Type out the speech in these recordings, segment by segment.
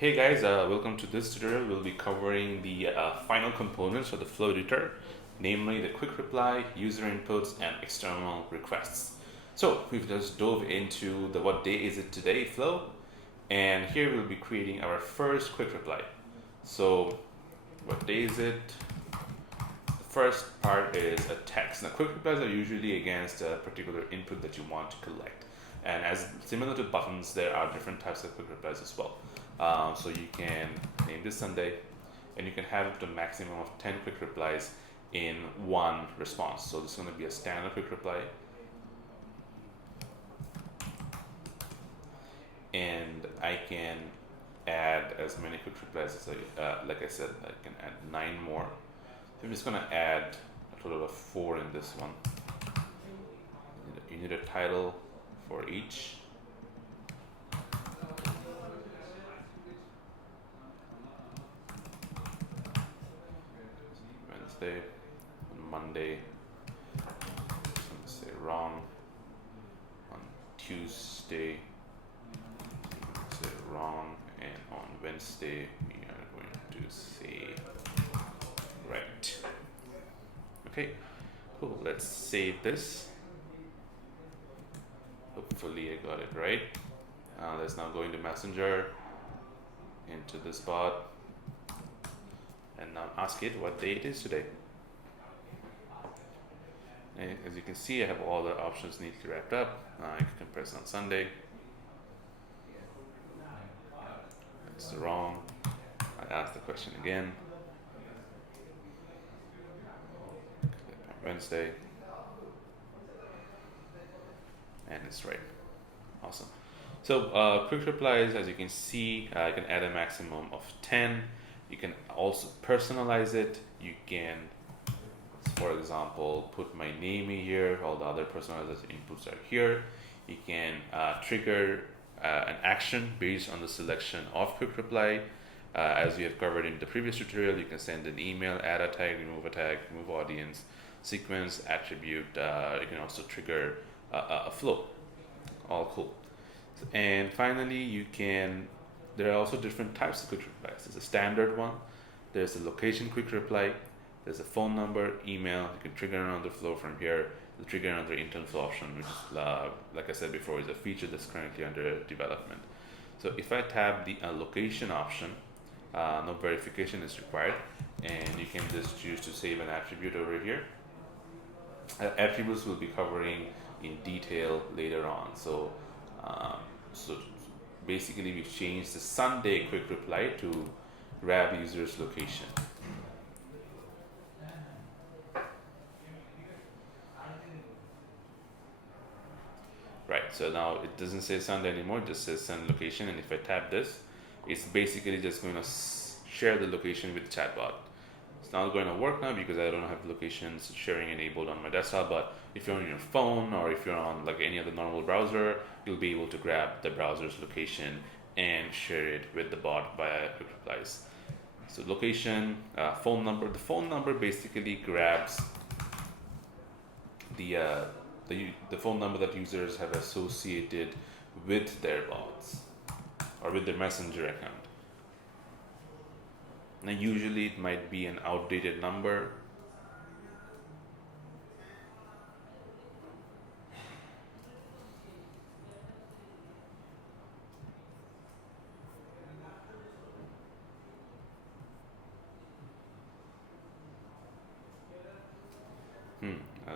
Hey guys, welcome to this tutorial. We'll be covering the final components of the flow editor, namely the quick reply, user inputs, and external requests. So we've just dove into the what day is it today flow, and here we'll be creating our first quick reply. So what day is it? The first part is a text. Now quick replies are usually against a particular input that you want to collect. And as similar to buttons, there are different types of quick replies as well. So you can name this Sunday, and you can have up to a maximum of 10 quick replies in one response. So this is going to be a standard quick reply. And I can add as many quick replies as like I said, I can add 9 more. So I'm just going to add a total of 4 in this one. You need a title for each. Wednesday, on Monday, I'm going to say wrong. On Tuesday, I'm going to say wrong. And on Wednesday, we are going to say right. Okay, cool. Let's save this. Hopefully I got it right. Let's now go into Messenger, into this bot, and now ask it what day it is today. And as you can see, I have all the options neatly wrapped up. I can press on Sunday. It's wrong. I ask the question again. Click on Wednesday. And it's right. Awesome. So quick replies, as you can see, I can add a maximum of 10. You can also personalize it. You can, for example, put my name in here. All the other personalized inputs are here. You can trigger an action based on the selection of quick reply. As we have covered in the previous tutorial, you can send an email, add a tag, remove audience, sequence, attribute. You can also trigger a flow. All cool. And finally, there are also different types of quick replies. There's a standard one, there's a location quick reply, there's a phone number, email. You can trigger another flow from here. The trigger another internal flow option, which is, like I said before, is a feature that's currently under development. So if I tap the location option, no verification is required, and you can just choose to save an attribute over here. Attributes will be covering in detail later on. So basically we've changed the Sunday quick reply to grab user's location. Right, so now it doesn't say Sunday anymore, it just says send location, and if I tap this, it's basically just going to share the location with the chatbot. It's not going to work now because I don't have locations sharing enabled on my desktop, but if you're on your phone or if you're on like any other normal browser, you'll be able to grab the browser's location and share it with the bot via quick replies. So location, phone number. The phone number basically grabs the phone number that users have associated with their bots or with their messenger account. Now usually it might be an outdated number.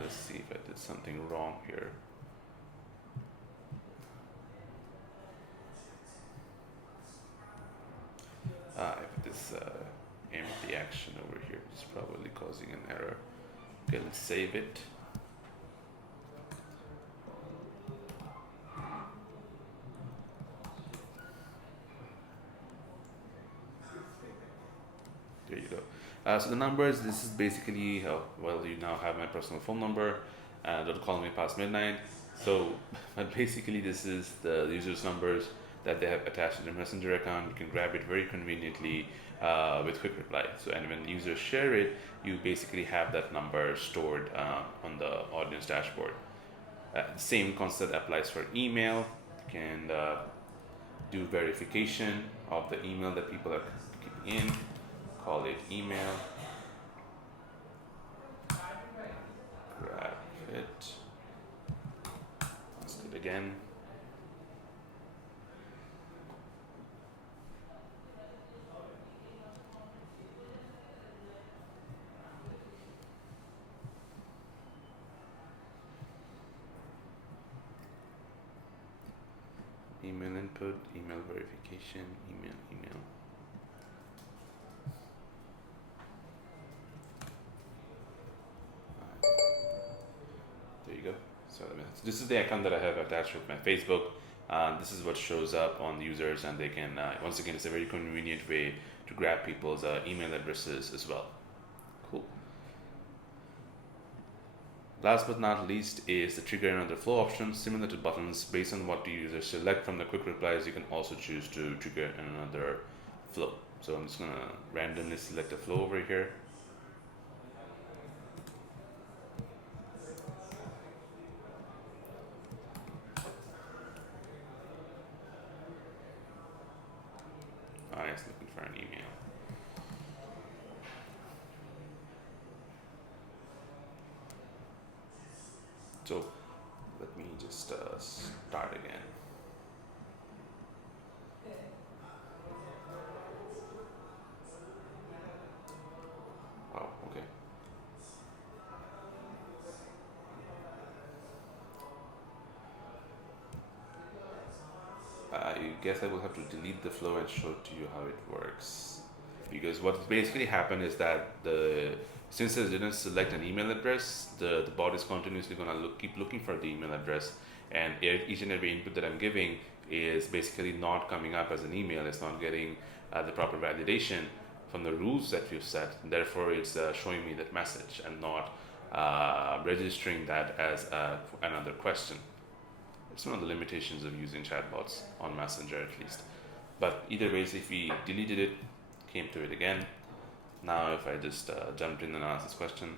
Let's see if I did something wrong here. I put this empty action over here. It's probably causing an error. Okay, let's save it. There you go. So the numbers, this is basically, well, you now have my personal phone number. Don't call me past midnight. So, but basically this is the user's numbers that they have attached to their messenger account. You can grab it very conveniently with quick reply. So, and when users share it, you basically have that number stored on the audience dashboard. The same concept applies for email. You can do verification of the email that people are keeping in, call it email, grab it, ask it again. Email input, email verification, email. There you go. So this is the account that I have attached with my Facebook. This is what shows up on the users, and they can, once again, it's a very convenient way to grab people's email addresses as well. Cool. Last but not least is the trigger another flow option. Similar to buttons, based on what the user select from the quick replies, you can also choose to trigger another flow. So I'm just gonna randomly select a flow over here. It's looking for an email. So let me just start again. Oh, okay. I guess I will have to delete the flow and show to you how it works. Because what basically happened is that since I didn't select an email address, the bot is continuously gonna keep looking for the email address, and each and every input that I'm giving is basically not coming up as an email. It's not getting the proper validation from the rules that we've set. And therefore, it's showing me that message and not registering that as another question. It's one of the limitations of using chatbots on Messenger, at least. But either ways, if we deleted it, came to it again. Now, if I just jumped in and asked this question,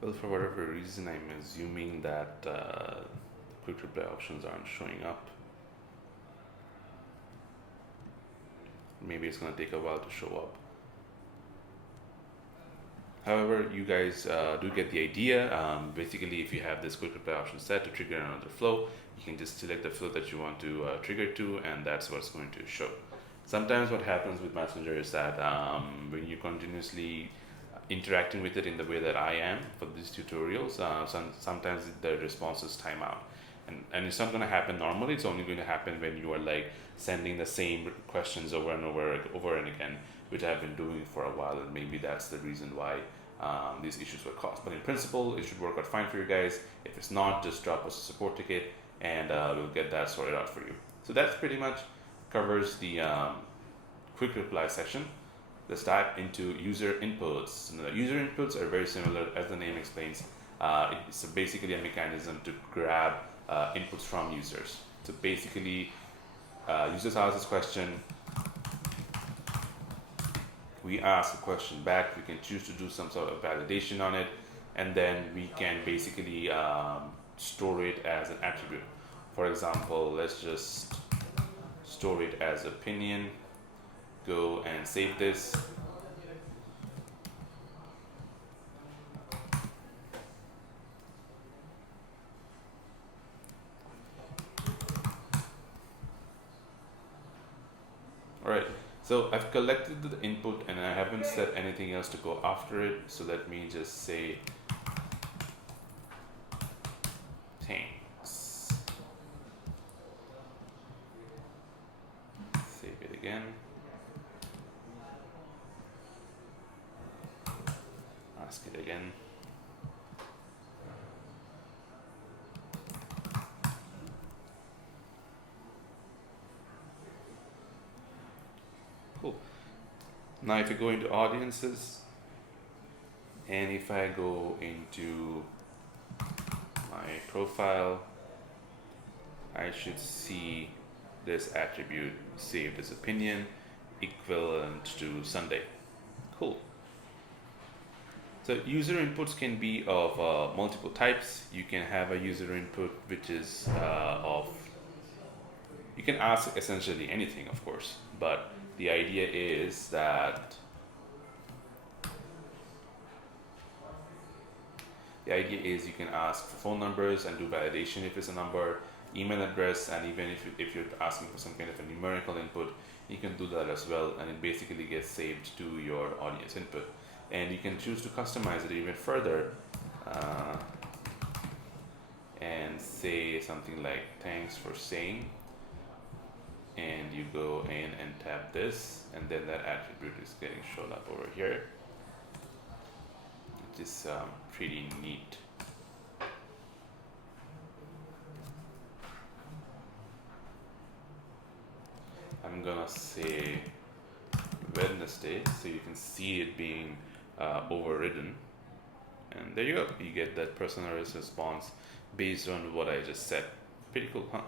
well, for whatever reason, I'm assuming that quick reply options aren't showing up. Maybe it's going to take a while to show up. However, you guys do get the idea. Basically, if you have this quick reply option set to trigger another flow, you can just select the flow that you want to trigger to, and that's what's going to show. Sometimes what happens with Messenger is that when you're continuously interacting with it in the way that I am for these tutorials, sometimes the responses time out. And it's not going to happen normally. It's only going to happen when you are like sending the same questions over and over and again, which I've been doing for a while, and maybe that's the reason why these issues were caused. But in principle, it should work out fine for you guys. If it's not, just drop us a support ticket, and we'll get that sorted out for you. So that's pretty much covers the quick reply section. Let's dive into user inputs. Now, the user inputs are very similar, as the name explains. It's basically a mechanism to grab inputs from users. So basically, users ask this question, we ask a question back, we can choose to do some sort of validation on it, and then we can basically store it as an attribute. For example, let's just store it as opinion. Go and save this. So I've collected the input and I haven't set anything else to go after it. So let me just say thanks. Save it again. Ask it again. Cool. Now if you go into audiences, and if I go into my profile, I should see this attribute saved as opinion equivalent to Sunday. Cool. So user inputs can be of multiple types. You can have a user input which is you can ask essentially anything, of course, but the idea is that you can ask for phone numbers and do validation if it's a number, email address, and even if you're asking for some kind of a numerical input, you can do that as well, and it basically gets saved to your audience input. And you can choose to customize it even further and say something like thanks for saying, and you go in and tap this, and then that attribute is getting shown up over here, which is pretty neat. I'm gonna say Wednesday so you can see it being overridden, and there you go, you get that personalized response based on what I just said. Pretty cool, huh?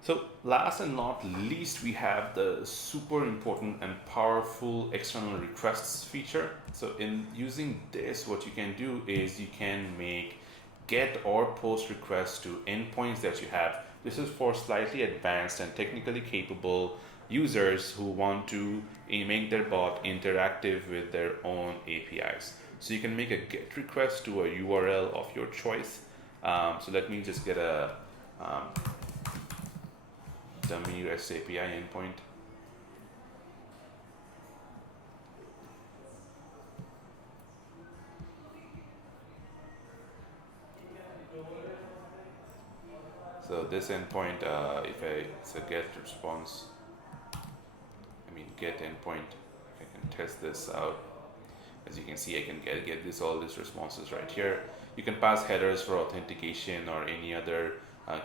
So last and not least, we have the super important and powerful external requests feature. So in using this, what you can do is you can make get or post requests to endpoints that you have. This is for slightly advanced and technically capable users who want to make their bot interactive with their own APIs. So you can make a get request to a URL of your choice. So let me just get a dummy REST API endpoint. So this endpoint, if it's a get response, get endpoint, I can test this out. As you can see, I can get all these responses right here. You can pass headers for authentication or any other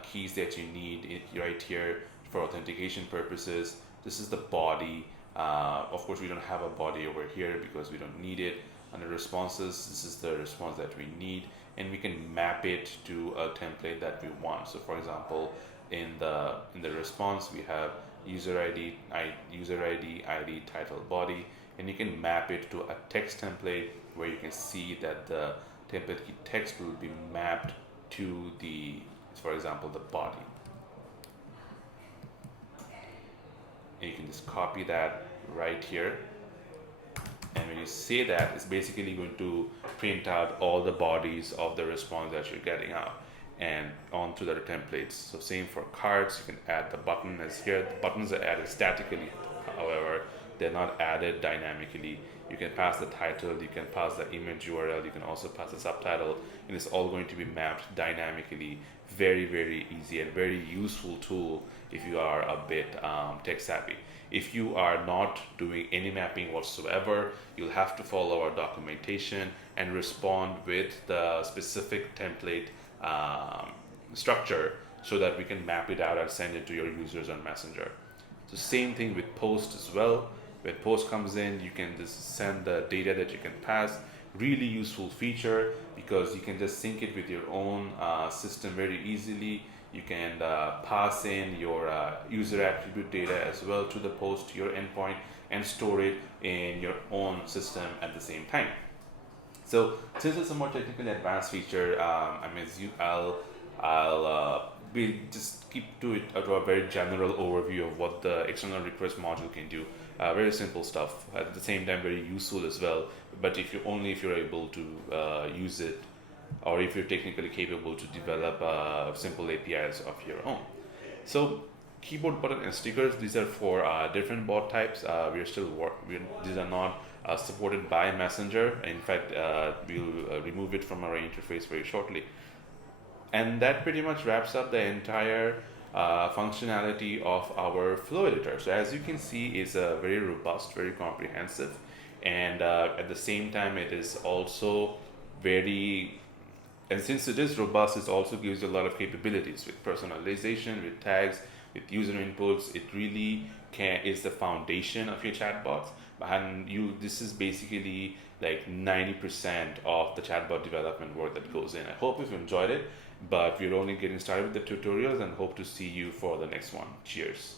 keys that you need right here for authentication purposes. This is the body. Of course, we don't have a body over here because we don't need it. Under responses, this is the response that we need, and we can map it to a template that we want. So for example, in the response, we have user ID, ID, title, body, and you can map it to a text template where you can see that the template key text will be mapped to the, for example, the body. And you can just copy that right here. And when you say that, it's basically going to print out all the bodies of the response that you're getting out and onto the templates. So same for cards, you can add the button as here. The buttons are added statically, however, they're not added dynamically. You can pass the title, you can pass the image URL, you can also pass the subtitle, and it's all going to be mapped dynamically. Very, very easy and very useful tool if you are a bit tech savvy. If you are not doing any mapping whatsoever, you'll have to follow our documentation and respond with the specific template structure so that we can map it out and send it to your users on Messenger. So same thing with post as well. When post comes in, you can just send the data that you can pass. Really useful feature because you can just sync it with your own system very easily. You can pass in your user attribute data as well to the post, to your endpoint, and store it in your own system at the same time. So since it's a more technically advanced feature, we'll just keep to it to a very general overview of what the external request module can do. Very simple stuff. At the same time, very useful as well. But if you're able to use it, or if you're technically capable to develop simple APIs of your own. So keyboard button and stickers, these are for different bot types. We are still these are not supported by Messenger. In fact, we'll remove it from our interface very shortly. And that pretty much wraps up the entire functionality of our flow editor. So as you can see, it's very robust, very comprehensive, and at the same time, it is also very, and since it is robust, it also gives you a lot of capabilities with personalization, with tags, with user inputs. It really is the foundation of your chatbots. And this is basically like 90% of the chatbot development work that goes in. I hope you've enjoyed it, but we're only getting started with the tutorials and hope to see you for the next one. Cheers.